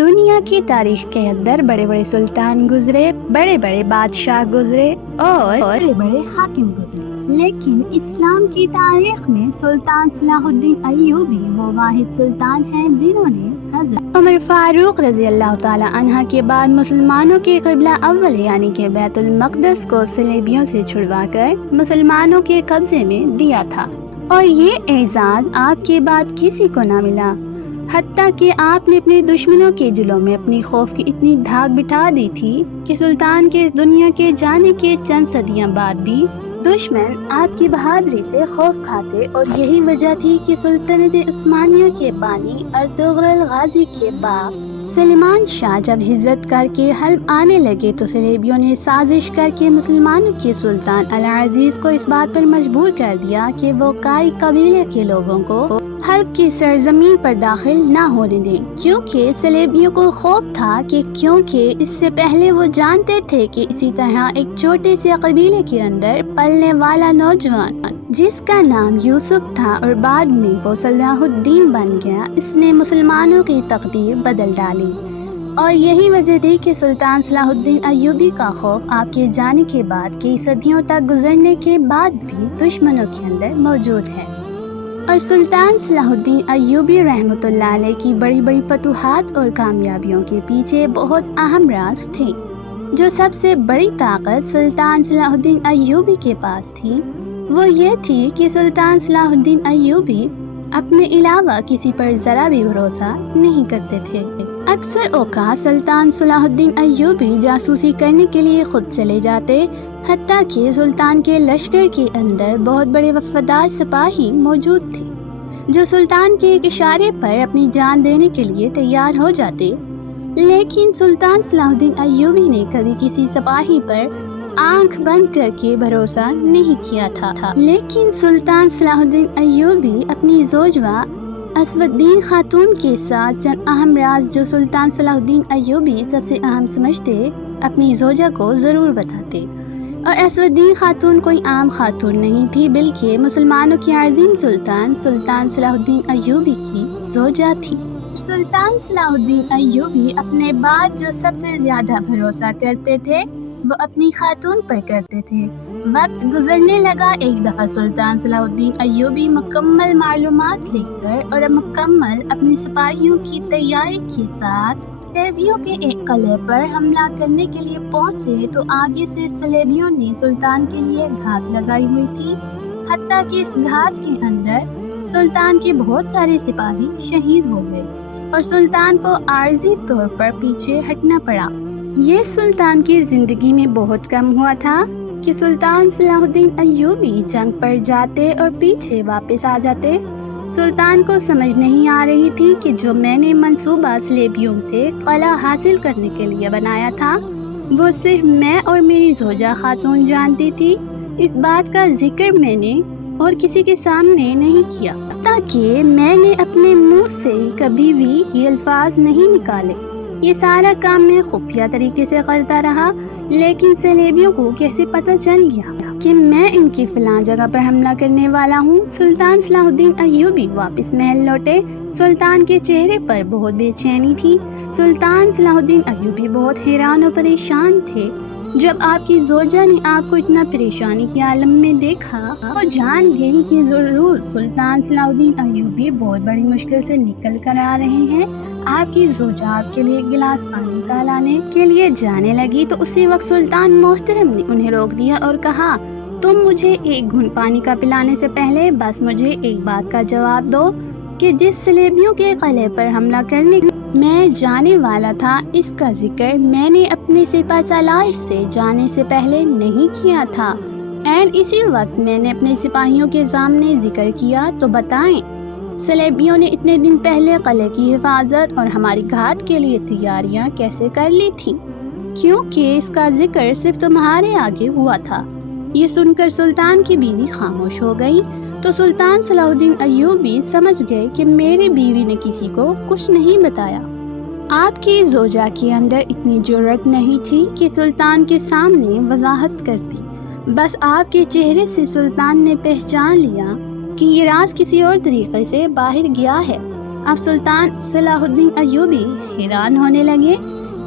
دنیا کی تاریخ کے اندر بڑے بڑے سلطان گزرے، بڑے بڑے بادشاہ گزرے اور بڑے بڑے حاکم گزرے، لیکن اسلام کی تاریخ میں سلطان صلاح الدین ایوبی وہ واحد سلطان ہیں جنہوں نے حضرت عمر فاروق رضی اللہ تعالی عنہ کے بعد مسلمانوں کے قبلہ اول یعنی کہ بیت المقدس کو صلیبیوں سے چھڑوا کر مسلمانوں کے قبضے میں دیا تھا، اور یہ اعزاز آپ کے بعد کسی کو نہ ملا، حتیٰ کہ آپ نے اپنے دشمنوں کے دلوں میں اپنی خوف کی اتنی دھاک بٹھا دی تھی کہ سلطان کے اس دنیا کے جانے کے چند صدیاں بعد بھی دشمن آپ کی بہادری سے خوف کھاتے، اور یہی وجہ تھی کہ سلطنت عثمانیہ کے بانی ارطغرل غازی کے باپ سلیمان شاہ جب ہجرت کر کے حلب آنے لگے تو صلیبیوں نے سازش کر کے مسلمانوں کے سلطان العزیز کو اس بات پر مجبور کر دیا کہ وہ کائی قبیلے کے لوگوں کو حلب کی سرزمین پر داخل نہ ہونے دیں، کیونکہ صلیبیوں کو خوف تھا کہ کیونکہ اس سے پہلے وہ جانتے تھے کہ اسی طرح ایک چھوٹے سے قبیلے کے اندر پلنے والا نوجوان جس کا نام یوسف تھا اور بعد میں وہ صلاح الدین بن گیا، اس نے مسلمانوں کی تقدیر بدل ڈالی، اور یہی وجہ تھی کہ سلطان صلاح الدین ایوبی کا خوف آپ کے جانے کے بعد کئی صدیوں تک گزرنے کے بعد بھی دشمنوں کے اندر موجود ہے۔ اور سلطان صلاح الدین ایوبی رحمۃ اللہ علیہ کی بڑی بڑی فتوحات اور کامیابیوں کے پیچھے بہت اہم راز تھے۔ جو سب سے بڑی طاقت سلطان صلاح الدین ایوبی کے پاس تھی وہ یہ تھی کہ سلطان صلاح الدین ایوبی اپنے علاوہ کسی پر ذرا بھی بھروسہ نہیں کرتے تھے۔ اکثر اوقات سلطان صلاح الدین ایوبی جاسوسی کرنے کے لیے خود چلے جاتے، حتیٰ کہ سلطان کے لشکر کے اندر بہت بڑے وفادار سپاہی موجود تھے جو سلطان کے ایک اشارے پر اپنی جان دینے کے لیے تیار ہو جاتے، لیکن سلطان صلاح الدین ایوبی نے کبھی کسی سپاہی پر آنکھ بند کر کے بھروسہ نہیں کیا تھا۔ لیکن سلطان صلاح الدین ایوبی اپنی زوجہ اسود الدین خاتون کے ساتھ چند اہم راز جو سلطان صلاح الدین ایوبی سب سے اہم سمجھتے اپنی زوجہ کو ضرور بتاتے، اور اسود الدین خاتون کوئی عام خاتون نہیں تھی بلکہ مسلمانوں کی عظیم سلطان صلاح الدین ایوبی کی زوجہ تھی۔ سلطان صلاح الدین ایوبی اپنے بعد جو سب سے زیادہ بھروسہ کرتے تھے وہ اپنی خاتون پر کرتے تھے۔ وقت گزرنے لگا، ایک دفعہ سلطان صلاح الدین ایوبی مکمل معلومات لے کر اور مکمل اپنے سپاہیوں کی تیاری کے ساتھ صلیبیوں کے ایک قلعے پر حملہ کرنے کے لیے پہنچے تو آگے سے صلیبیوں نے سلطان کے لیے گھات لگائی ہوئی تھی، حتیٰ کہ اس گھات کے اندر سلطان کے بہت سارے سپاہی شہید ہو گئے اور سلطان کو عارضی طور پر پیچھے ہٹنا پڑا۔ یہ سلطان کی زندگی میں بہت کم ہوا تھا کہ سلطان صلاح الدین ایوبی جنگ پر جاتے اور پیچھے واپس آ جاتے۔ سلطان کو سمجھ نہیں آ رہی تھی کہ جو میں نے منصوبہ صلیبیوں سے قلعہ حاصل کرنے کے لیے بنایا تھا وہ صرف میں اور میری زوجہ خاتون جانتی تھی۔ اس بات کا ذکر میں نے اور کسی کے سامنے نہیں کیا تاکہ میں نے اپنے منہ سے کبھی بھی یہ الفاظ نہیں نکالے۔ یہ سارا کام میں خفیہ طریقے سے کرتا رہا، لیکن صلیبیوں کو کیسے پتہ چل گیا کہ میں ان کی فلاں جگہ پر حملہ کرنے والا ہوں۔ سلطان صلاح الدین ایوبی واپس محل لوٹے۔ سلطان کے چہرے پر بہت بے چینی تھی۔ سلطان صلاح الدین ایوبی بہت حیران و پریشان تھے۔ جب آپ کی زوجہ نے آپ کو اتنا پریشانی کے عالم میں دیکھا وہ جان گئی کہ ضرور سلطان صلاح الدین ایوبی بہت بڑی مشکل سے نکل کر آ رہے ہیں۔ آپ کی زوجہ آپ کے لیے ایک گلاس پانی کا لانے کے لیے جانے لگی تو اسی وقت سلطان محترم نے انہیں روک دیا اور کہا، تم مجھے ایک گھونٹ پانی کا پلانے سے پہلے بس مجھے ایک بات کا جواب دو کہ جس صلیبیوں کے قلعے پر حملہ کرنے میں جانے والا تھا اس کا ذکر میں نے اپنے سپہ سالار سے جانے سے پہلے نہیں کیا تھا، عین اسی وقت میں نے اپنے سپاہیوں کے سامنے ذکر کیا، تو بتائیں صلیبیوں نے اتنے دن پہلے قلعے کی حفاظت اور ہماری گھات کے لیے تیاریاں کیسے کر لی تھیں، کیونکہ اس کا ذکر صرف تمہارے آگے ہوا تھا۔ یہ سن کر سلطان کی بیوی خاموش ہو گئی تو سلطان صلاح الدین ایوبی سمجھ گئے کہ میری بیوی نے کسی کو کچھ نہیں بتایا۔ آپ کی زوجہ کے اندر اتنی جرأت نہیں تھی کہ سلطان کے سامنے وضاحت کرتی، بس آپ کے چہرے سے سلطان نے پہچان لیا کہ یہ راز کسی اور طریقے سے باہر گیا ہے۔ اب سلطان صلاح الدین ایوبی حیران ہونے لگے۔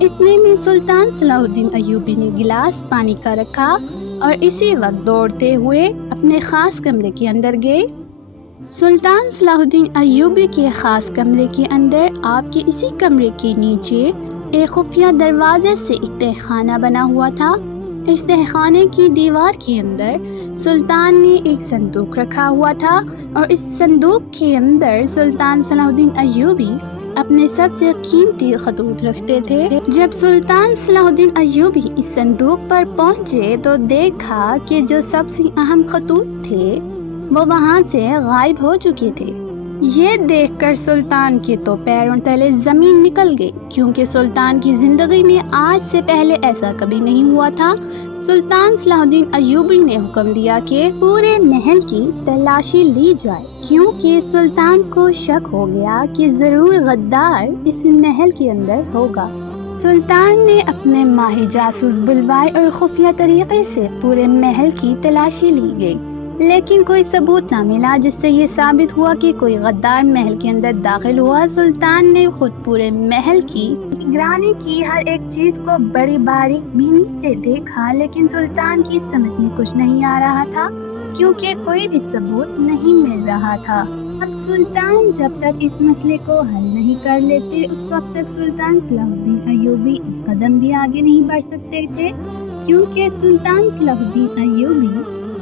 اتنے میں سلطان صلاح الدین ایوبی نے گلاس پانی کا رکھا اور اسی وقت دوڑتے ہوئے اپنے خاص کمرے کے اندر گئے۔ سلطان صلاح الدین ایوبی کے خاص کمرے کے اندر آپ کے اسی کمرے کے نیچے ایک خفیہ دروازے سے ایک تہخانہ بنا ہوا تھا۔ اس تہخانے کی دیوار کے اندر سلطان نے ایک صندوق رکھا ہوا تھا اور اس صندوق کے اندر سلطان صلاح الدین ایوبی اپنے سب سے قیمتی خطوط رکھتے تھے۔ جب سلطان صلاح الدین ایوبی اس صندوق پر پہنچے تو دیکھا کہ جو سب سے اہم خطوط تھے وہ وہاں سے غائب ہو چکے تھے۔ یہ دیکھ کر سلطان کے تو پیروں تلے زمین نکل گئی، کیونکہ سلطان کی زندگی میں آج سے پہلے ایسا کبھی نہیں ہوا تھا۔ سلطان صلاح الدین ایوبی نے حکم دیا کہ پورے محل کی تلاشی لی جائے، کیونکہ سلطان کو شک ہو گیا کہ ضرور غدار اس محل کے اندر ہوگا۔ سلطان نے اپنے ماہر جاسوس بلوائے اور خفیہ طریقے سے پورے محل کی تلاشی لی گئی، لیکن کوئی ثبوت نہ ملا جس سے یہ ثابت ہوا کہ کوئی غدار محل کے اندر داخل ہوا۔ سلطان نے خود پورے محل کی نگرانی کی، ہر ایک چیز کو بڑی باریک بینی سے دیکھا، لیکن سلطان کی سمجھ میں کچھ نہیں آ رہا تھا، کیونکہ کوئی بھی ثبوت نہیں مل رہا تھا۔ اب سلطان جب تک اس مسئلے کو حل نہیں کر لیتے اس وقت تک سلطان صلاح الدین ایوبی ایک قدم بھی آگے نہیں بڑھ سکتے تھے، کیونکہ سلطان صلاح الدین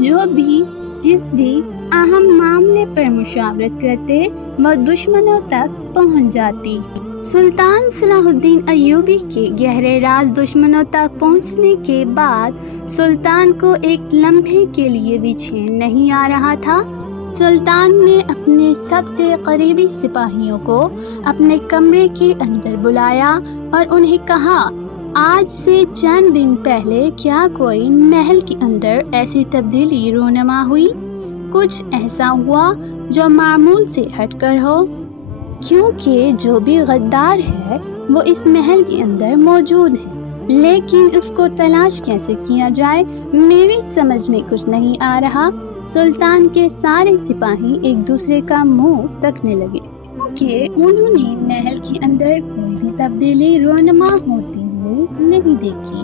ایوبی جس بھی اہم معاملے پر مشاورت کرتے وہ دشمنوں تک پہنچ جاتی۔ سلطان صلاح الدین ایوبی کے گہرے راز دشمنوں تک پہنچنے کے بعد سلطان کو ایک لمحے کے لیے بھی چین نہیں آ رہا تھا۔ سلطان نے اپنے سب سے قریبی سپاہیوں کو اپنے کمرے کے اندر بلایا اور انہیں کہا، آج سے چند دن پہلے کیا کوئی محل کے اندر ایسی تبدیلی رونما ہوئی؟ کچھ ایسا ہوا جو معمول سے ہٹ کر ہو؟ کیونکہ جو بھی غدار ہے وہ اس محل کے اندر موجود ہے، لیکن اس کو تلاش کیسے کیا جائے میری سمجھ میں کچھ نہیں آ رہا۔ سلطان کے سارے سپاہی ایک دوسرے کا منہ تکنے لگے، کیونکہ انہوں نے محل کے اندر کوئی بھی تبدیلی رونما ہوتی ہوئی نہیں دیکھی۔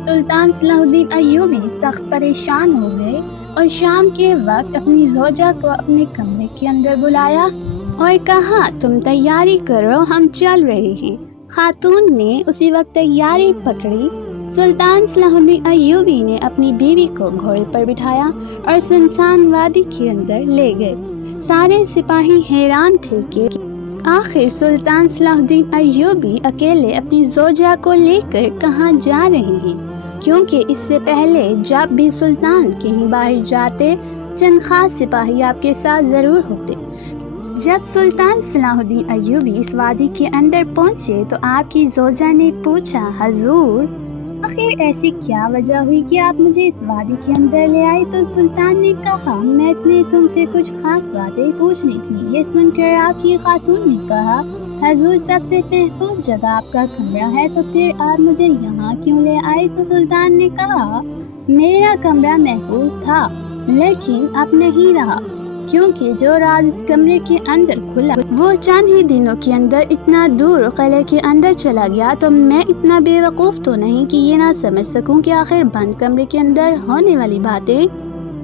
سلطان صلاح الدین ایوبی سخت پریشان ہو گئے اور شام کے وقت اپنی زوجہ کو اپنے کمرے کے اندر بلایا اور کہا، تم تیاری کرو، ہم چل رہے ہیں۔ خاتون نے اسی وقت تیاری پکڑی۔ سلطان صلاح الدین ایوبی نے اپنی بیوی کو گھوڑے پر بٹھایا اور سنسان وادی کے اندر لے گئے۔ سارے سپاہی حیران تھے کہ آخر سلطان صلاح الدین ایوبی اکیلے اپنی زوجہ کو لے کر کہاں جا رہے ہیں، کیونکہ اس سے پہلے جب بھی سلطان کہیں باہر جاتے چند خاص سپاہی آپ کے ساتھ ضرور ہوتے۔ جب سلطان صلاح الدین ایوبی اس وادی کے اندر پہنچے تو آپ کی زوجہ نے پوچھا، حضور آخر ایسی کیا وجہ ہوئی کہ آپ مجھے اس وادی کے اندر لے آئے؟ تو سلطان نے کہا، میں نے تم سے کچھ خاص باتیں پوچھنی تھی۔ یہ سن کر آپ کی خاتون نے کہا، حضور سب سے محفوظ جگہ آپ کا کمرہ ہے، تو پھر آپ مجھے یہاں کیوں لے آئے؟ تو سلطان نے کہا، میرا کمرہ محفوظ تھا لیکن اب نہیں رہا، کیونکہ جو راز اس کمرے کے اندر کھلا وہ چند ہی دنوں کے اندر اتنا دور قلعے کے اندر چلا گیا، تو میں اتنا بے وقوف تو نہیں کہ یہ نہ سمجھ سکوں کہ آخر بند کمرے کے اندر ہونے والی باتیں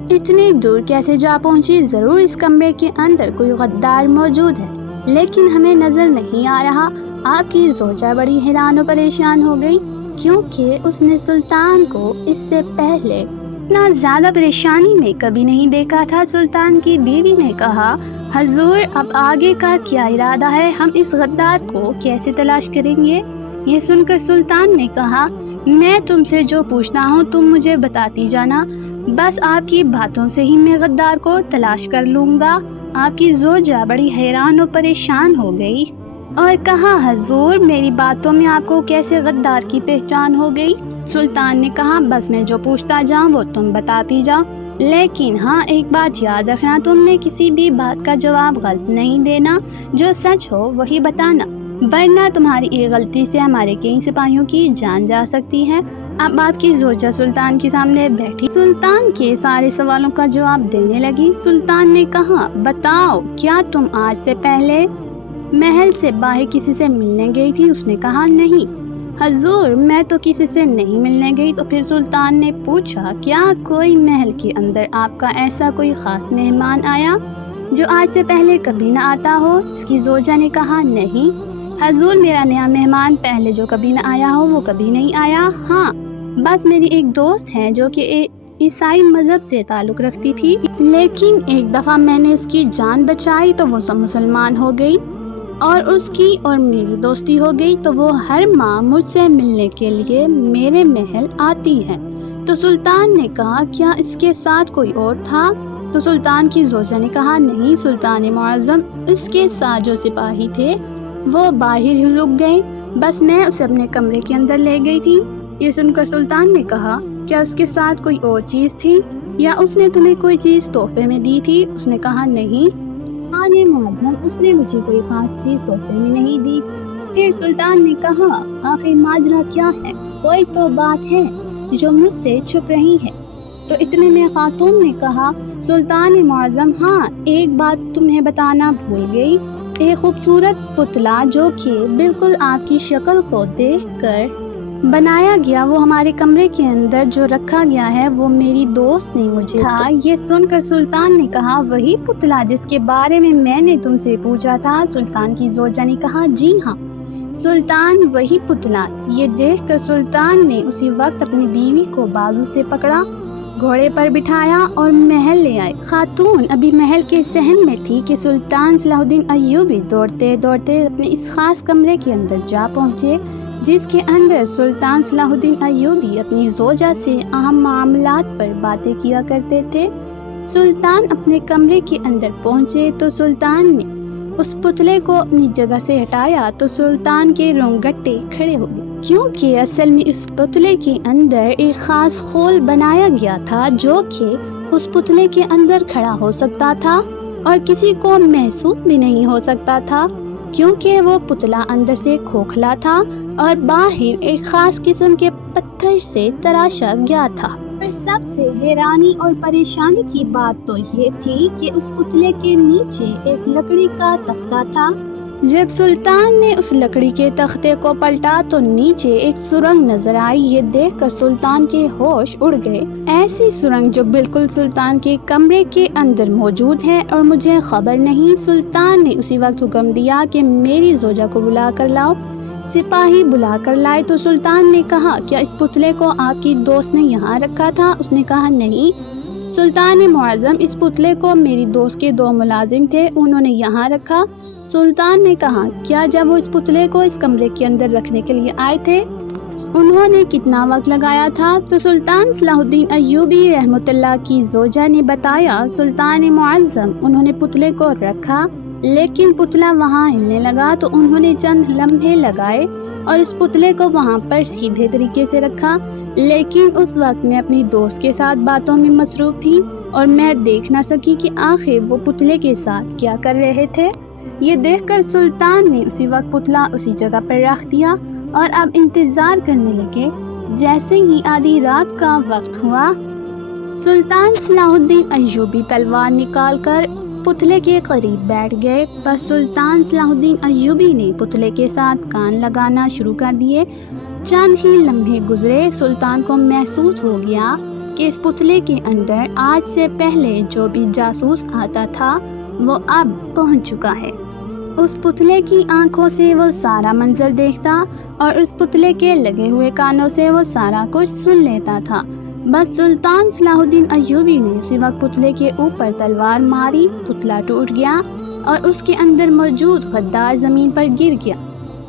اتنی دور کیسے جا پہنچی۔ ضرور اس کمرے کے اندر کوئی غدار موجود ہے، لیکن ہمیں نظر نہیں آ رہا۔ آپ کی زوجہ بڑی حیران و پریشان ہو گئی، کیونکہ اس نے سلطان کو اس سے پہلے اتنا زیادہ پریشانی میں کبھی نہیں دیکھا تھا۔ سلطان کی بیوی نے کہا، حضور اب آگے کا کیا ارادہ ہے؟ ہم اس غدار کو کیسے تلاش کریں گے؟ یہ سن کر سلطان نے کہا، میں تم سے جو پوچھتا ہوں تم مجھے بتاتی جانا، بس آپ کی باتوں سے ہی میں غدار کو تلاش کر لوں گا۔ آپ کی زوجہ بڑی حیران و پریشان ہو گئی اور کہا، حضور میری باتوں میں آپ کو کیسے غدار کی پہچان ہو گئی؟ سلطان نے کہا، بس میں جو پوچھتا جاؤں وہ تم بتاتی جاؤ، لیکن ہاں ایک بات یاد رکھنا، تم نے کسی بھی بات کا جواب غلط نہیں دینا، جو سچ ہو وہی بتانا، ورنہ تمہاری ایک غلطی سے ہمارے کئی سپاہیوں کی جان جا سکتی ہے۔ اب آپ کی زوجہ سلطان کے سامنے بیٹھی سلطان کے سارے سوالوں کا جواب دینے لگی۔ سلطان نے کہا، بتاؤ کیا تم آج سے پہلے محل سے باہر کسی سے ملنے گئی تھی؟ اس نے کہا نہیں حضور، میں تو کسی سے نہیں ملنے گئی۔ تو پھر سلطان نے پوچھا کیا کوئی محل کے اندر آپ کا ایسا کوئی خاص مہمان آیا جو آج سے پہلے کبھی نہ آتا ہو؟ اس کی زوجہ نے کہا نہیں حضور، میرا نیا مہمان پہلے جو کبھی نہ آیا ہو وہ کبھی نہیں آیا۔ ہاں بس میری ایک دوست ہے جو کہ عیسائی مذہب سے تعلق رکھتی تھی، لیکن ایک دفعہ میں نے اس کی جان بچائی تو وہ سب مسلمان ہو گئی اور اس کی اور میری دوستی ہو گئی، تو وہ ہر ماہ مجھ سے ملنے کے لیے میرے محل آتی ہے۔ تو سلطان نے کہا کیا اس کے ساتھ کوئی اور تھا؟ تو سلطان کی زوجہ نے کہا نہیں سلطان معظم، اس کے ساتھ جو سپاہی تھے وہ باہر ہی رک گئے، بس میں اسے اپنے کمرے کے اندر لے گئی تھی۔ یہ سن کر سلطان نے کہا کیا اس کے ساتھ کوئی اور چیز تھی یا اس نے تمہیں کوئی چیز تحفے میں دی تھی؟ اس نے کہا نہیں معظم، اس نے مجھے کوئی خاص چیز تحفے میں نہیں دی۔ پھر سلطان نے کہا آخر ماجرا کیا ہے؟ کوئی تو بات ہے جو مجھ سے چھپ رہی ہے۔ تو اتنے میں خاتون نے کہا سلطان معظم، ہاں ایک بات تمہیں بتانا بھول گئی، ایک خوبصورت پتلا جو کہ بالکل آپ کی شکل کو دیکھ کر بنایا گیا، وہ ہمارے کمرے کے اندر جو رکھا گیا ہے وہ میری دوست نے مجھے تھا۔ یہ سن کر سلطان نے کہا وہی پتلا جس کے بارے میں نے تم سے پوچھا تھا؟ سلطان کی زوجہ نے کہا جی ہاں سلطان، وہی پتلا۔ یہ دیکھ کر سلطان نے اسی وقت اپنی بیوی کو بازو سے پکڑا، گھوڑے پر بٹھایا اور محل لے آئے۔ خاتون ابھی محل کے صحن میں تھی کہ سلطان صلاح الدین ایوبی دوڑتے دوڑتے اپنے اس خاص کمرے کے اندر جا پہنچے جس کے اندر سلطان صلاح الدین ایوبی اپنی زوجہ سے اہم معاملات پر باتیں کیا کرتے تھے۔ سلطان اپنے کمرے کے اندر پہنچے تو سلطان نے اس پتلے کو اپنی جگہ سے ہٹایا تو سلطان کے رونگٹے کھڑے ہو گئے، کیونکہ اصل میں اس پتلے کے اندر ایک خاص خول بنایا گیا تھا جو کہ اس پتلے کے اندر کھڑا ہو سکتا تھا اور کسی کو محسوس بھی نہیں ہو سکتا تھا، کیونکہ وہ پتلا اندر سے کھوکھلا تھا اور باہر ایک خاص قسم کے پتھر سے تراشا گیا تھا۔ پر سب سے حیرانی اور پریشانی کی بات تو یہ تھی کہ اس پتلے کے نیچے ایک لکڑی کا تختہ تھا۔ جب سلطان نے اس لکڑی کے تختے کو پلٹا تو نیچے ایک سرنگ نظر آئی۔ یہ دیکھ کر سلطان کے ہوش اڑ گئے، ایسی سرنگ جو بالکل سلطان کے کمرے کے اندر موجود ہے اور مجھے خبر نہیں۔ سلطان نے اسی وقت حکم دیا کہ میری زوجہ کو بلا کر لاؤ۔ سپاہی بلا کر لائے تو سلطان نے کہا کیا اس پتلے کو آپ کی دوست نے یہاں رکھا تھا؟ اس نے کہا نہیں سلطان معظم، اس پتلے کو میری دوست کے 2 ملازم تھے، انہوں نے یہاں رکھا۔ سلطان نے کہا کیا جب وہ اس پتلے کو اس کمرے کے اندر رکھنے کے لیے آئے تھے انہوں نے کتنا وقت لگایا تھا؟ تو سلطان صلاح الدین ایوبی رحمۃ اللہ کی زوجہ نے بتایا سلطان معظم، انہوں نے پتلے کو رکھا لیکن پتلا وہاں ہلنے لگا تو انہوں نے چند لمحے لگائے اور اس پتلے کو وہاں پر سیدھے طریقے سے رکھا، لیکن اس وقت میں اپنی دوست کے ساتھ باتوں میں مصروف تھی اور میں دیکھ نہ سکی کہ آخر وہ پتلے کے ساتھ کیا کر رہے تھے۔ یہ دیکھ کر سلطان نے اسی وقت پتلا اسی جگہ پر رکھ دیا اور اب انتظار کرنے لگے۔ جیسے ہی آدھی رات کا وقت ہوا، سلطان صلاح الدین ایوبی تلوار نکال کر پتلے کے قریب بیٹھ گئے۔ بس سلطان صلاح الدین ایوبی نے پتلے کے ساتھ کان لگانا شروع کر دیے۔ چند ہی لمحے گزرے، سلطان کو محسوس ہو گیا کہ اس پتلے کے اندر آج سے پہلے جو بھی جاسوس آتا تھا وہ اب پہنچ چکا ہے۔ اس پتلے کی آنکھوں سے وہ سارا منظر دیکھتا اور اس پتلے کے لگے ہوئے کانوں سے وہ سارا کچھ سن لیتا تھا۔ بس سلطان صلاح الدین ایوبی نے اسی وقت پتلے کے اوپر تلوار ماری، پتلا ٹوٹ گیا اور اس کے اندر موجود غدار زمین پر گر گیا۔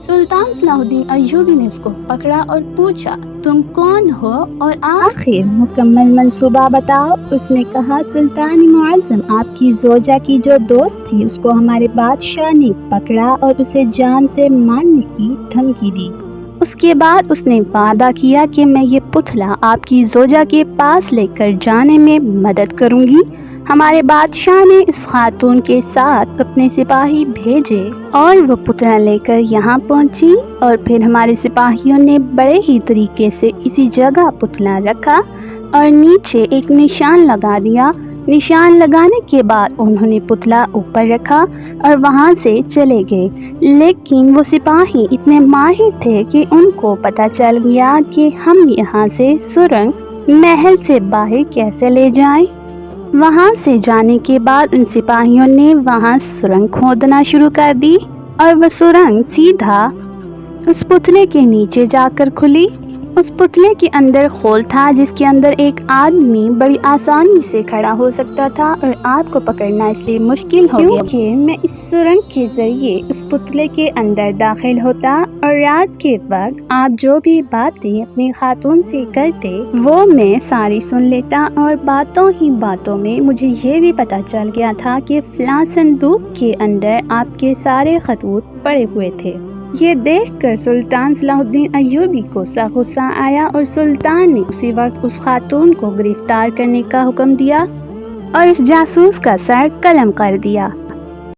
سلطان صلاح الدین ایوبی نے اس کو پکڑا اور پوچھا تم کون ہو اور آخر مکمل منصوبہ بتاؤ۔ اس نے کہا سلطان معظم، آپ کی زوجہ کی جو دوست تھی اس کو ہمارے بادشاہ نے پکڑا اور اسے جان سے مارنے کی دھمکی دی۔ اس کے بعد اس نے وعدہ کیا کہ میں یہ پتلا آپ کی زوجہ کے پاس لے کر جانے میں مدد کروں گی۔ ہمارے بادشاہ نے اس خاتون کے ساتھ اپنے سپاہی بھیجے اور وہ پتلا لے کر یہاں پہنچی اور پھر ہمارے سپاہیوں نے بڑے ہی طریقے سے اسی جگہ پتلا رکھا اور نیچے ایک نشان لگا دیا نشان لگانے کے بعد انہوں نے پتلا اوپر رکھا اور وہاں سے چلے گئے، لیکن وہ سپاہی اتنے ماہر تھے کہ ان کو پتہ چل گیا کہ ہم یہاں سے سرنگ محل سے باہر کیسے لے جائیں۔ وہاں سے جانے کے بعد ان سپاہیوں نے وہاں سرنگ کھودنا شروع کر دی اور وہ سرنگ سیدھا اس پتلے کے نیچے جا کر کھلی۔ اس پتلے کے اندر خول تھا جس کے اندر ایک آدمی بڑی آسانی سے کھڑا ہو سکتا تھا، اور آپ کو پکڑنا اس لیے مشکل ہو گیا کیونکہ میں اس سرنگ کے ذریعے اس پتلے کے اندر داخل ہوتا اور رات کے وقت آپ جو بھی باتیں اپنی خاتون سے کرتے وہ میں ساری سن لیتا، اور باتوں ہی باتوں میں مجھے یہ بھی پتہ چل گیا تھا کہ فلاں صندوق کے اندر آپ کے سارے خطوط پڑے ہوئے تھے۔ یہ دیکھ کر سلطان صلاح الدین ایوبی کو سخت غصہ آیا اور سلطان نے اسی وقت اس خاتون کو گرفتار کرنے کا حکم دیا اور اس جاسوس کا سر قلم کر دیا۔